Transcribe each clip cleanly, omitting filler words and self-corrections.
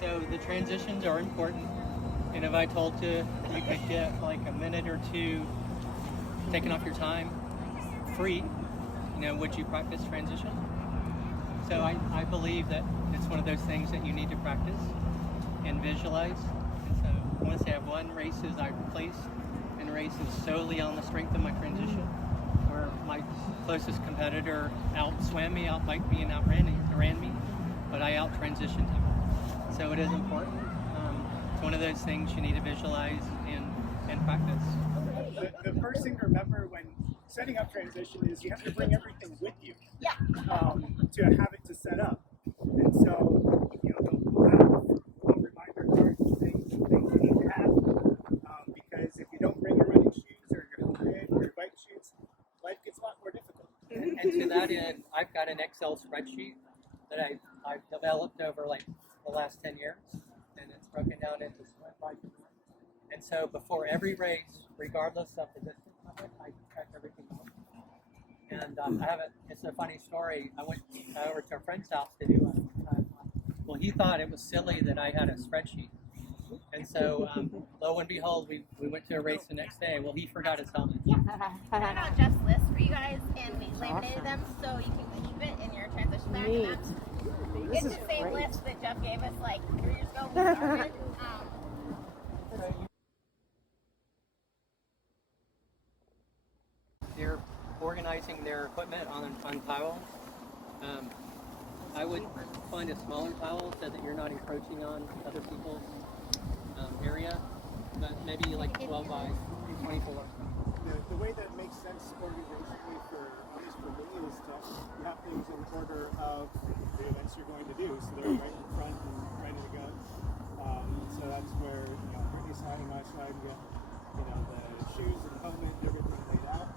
So the transitions are important. And if I told you could get like a minute or two taken off your time, free, would you practice transition? So I believe that it's one of those things that you need to practice and visualize. And so once I have one races I replaced and races solely on the strength of my transition, where my closest competitor outswam me, outbiked me, and outran me, but I out-transitioned him. So it is important. It's one of those things you need to visualize and practice. The first thing to remember when setting up transition is you have to bring everything with you to have it to set up. And so, we'll have reminder cards and things you need to have. Because if you don't bring your running shoes or your helmet or your bike shoes, life gets a lot more difficult. And to that end, I've got an Excel spreadsheet that I've developed over like the last 10 years, and it's broken down into swim, bike, and run. And so before every race, regardless of the distance of it, I check everything out. And it's a funny story. I went over to a friend's house to do a triathlon. Well, he thought it was silly that I had a spreadsheet. And so, lo and behold, we went to a race the next day. Well, he forgot his helmet. I wrote out Jeff's list for you guys, and we laminated them so you can keep it in your transition bag. It's the same list that Jeff gave us like 3 years ago when we started. They're organizing their equipment on piles. I would find a smaller tile so that you're not encroaching on other people's area, but maybe like 12 by 24. The way that makes sense organizationally at least for me, is to have things in order of the events you're going to do. So they're right in front and ready to go. So that's where, Brittany's side and my side, we get, the shoes and helmet and everything laid out.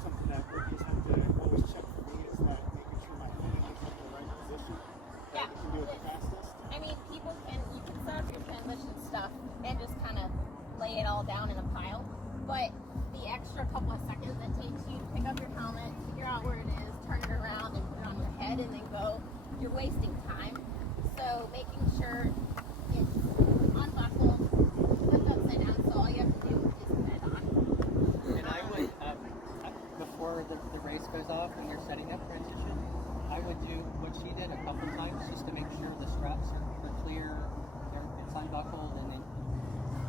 Something that Brittany's had to always check for me is that making sure my footing is in the right position. That we can do it the fastest. I mean, you can set up your transition stuff and just kind of lay it all down in a pile, but the extra couple of seconds it takes you to pick up your helmet, figure out where it is, turn it around and put it on your head and then go, you're wasting time. So making sure it's unbuckled, flipped upside down, so all you have to do is put it on. And I would, before the race goes off and you're setting up transition, I would do what she did a couple times just to make sure the straps are clear, it's unbuckled, and then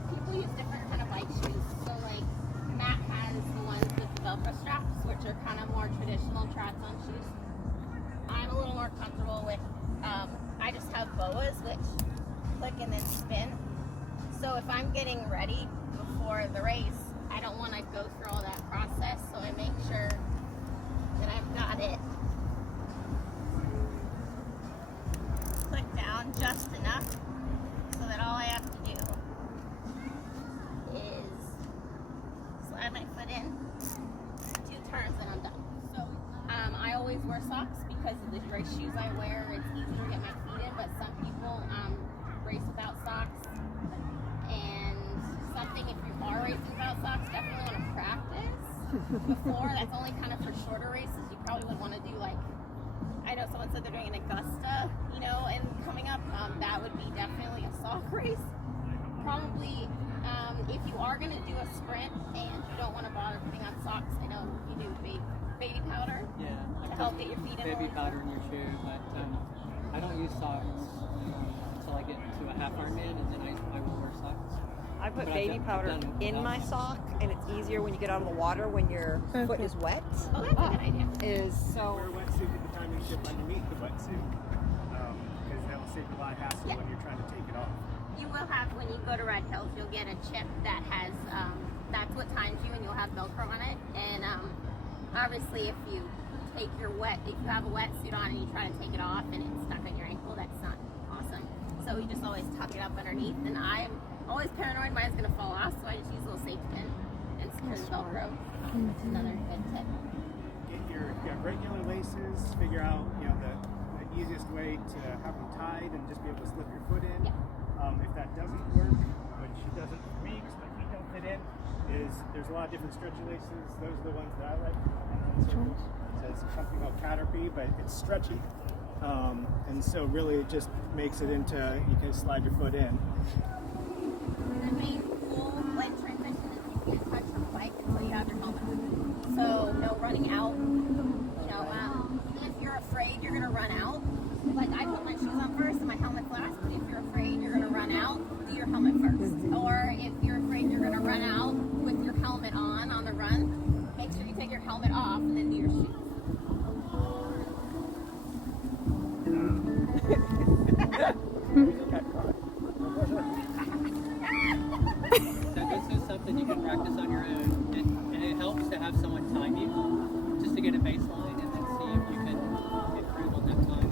people use different kind of bike shoes. So like Matt has the ones with the Velcro straps, which are kind of more traditional triathlon shoes. I'm a little more comfortable with, I just have BOAs, which click and then spin. So if I'm getting ready before the race, I don't want to go through all that process, so I make sure that I've got it clicked down just enough so that all I have to do is slide my foot in, 2 turns, and I'm done. So I always wear socks because of the race shoes I wear. It's easier to get my feet in, but some people race without socks. And something, if you are racing without socks, definitely want to practice before. That's only kind of for shorter races. You probably would want to do like, I know someone said they're doing an Augusta, and coming up, that would be definitely a sock race. Probably, if you are going to do a sprint and you don't want to bother putting on socks, I know you do baby powder to help get your feet in. Baby powder in your shoe, but I don't use socks until I get to a half Ironman, and then I will wear socks. I put baby powder in my sock, and it's easier when you get out of the water when your foot is wet. Oh, that's a good idea. Wear a wetsuit with the timing chip underneath the wetsuit, because that will save a lot of hassle when you're trying to take it off. You will have, when you go to Red Hills, you'll get a chip that has, that's what times you, and you'll have Velcro on it. And obviously, if you if you have a wetsuit on and you try to take it off and it's stuck on your ankle, that's not awesome. So you just always tuck it up underneath. And I'm always paranoid mine's going to fall off, so I just use a little safety pin and secure the Velcro. That's another good tip. Get your regular laces, figure out the easiest way to have them tied and just be able to slip your foot in. If that doesn't work, which doesn't for me because my feet don't fit in, there's a lot of different stretchy laces. Those are the ones that I like. So it's something called Caterpie, but it's stretchy. And so really it just makes it into, you can slide your foot in. The main rule when transition is you can't touch your bike until you have your helmet on. So no running out. You know, if you're afraid you're gonna run out, like I put my shoes on first and my helmet's last. But if you're afraid you're gonna run out, do your helmet first. Or if you're afraid you're gonna run out with your helmet on the run, make sure you take your helmet off and then do your shoes. So this is something you can practice on your own, and it helps to have someone time you, just to get a baseline and then see if you can improve on that time.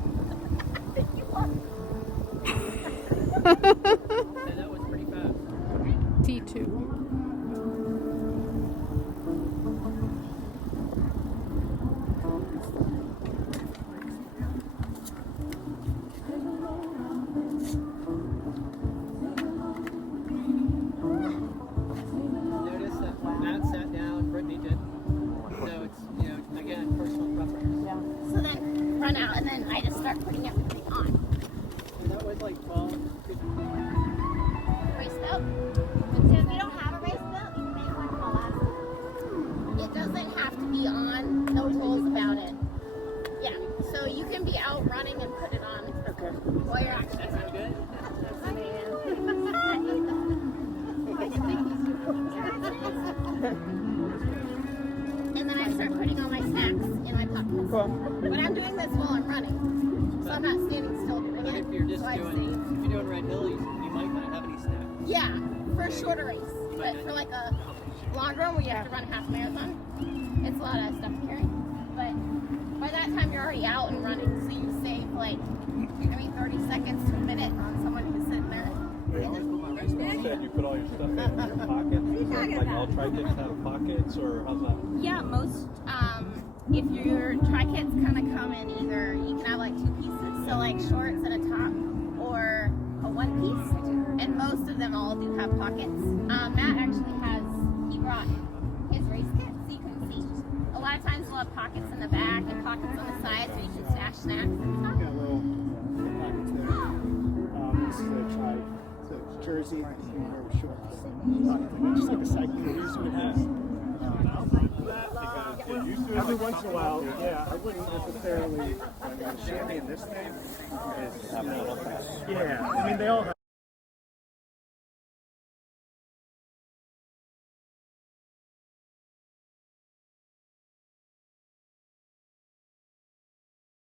So that was pretty fast. T2. Notice that Matt sat down, Brittany didn't. So it's, you know, again, personal preference. So then run out and then I just start putting everything on. So that was like 12, 15. Race belt. So if you don't have a race belt, you can make one from elastic. It doesn't have to be on. No rules about it. Yeah. So you can be out running and put it on. Okay. While you're That's no good. And then I start putting all my snacks in my pockets. Cool. But I'm doing this while I'm running. So I'm not standing still doing But it. if you're just So I doing, save. if you're doing Red Hill, you might not have any snacks. Yeah, for a shorter race. But for like a long run where you have to run a half marathon, it's a lot of stuff to carry. But by that time you're already out and running, so you save like 30 seconds to a minute on someone who's sitting there. You said you put all your stuff in your pockets. Like all tri-kits have pockets, or how's that? Yeah, most if your tri-kits kind of come in either, you can have like two pieces, so like shorts and a top, or a one piece, and most of them all do have pockets. Matt actually he brought his race kit, so you can see. A lot of times we'll have pockets in the back and pockets on the side, so you can stash snacks and stuff. Got little pockets there. This is a jersey, shorts, just like a cycling shoes would have. Every once in a while, yeah, I wouldn't necessarily. Champagne, this thing is, yeah, I mean they all have.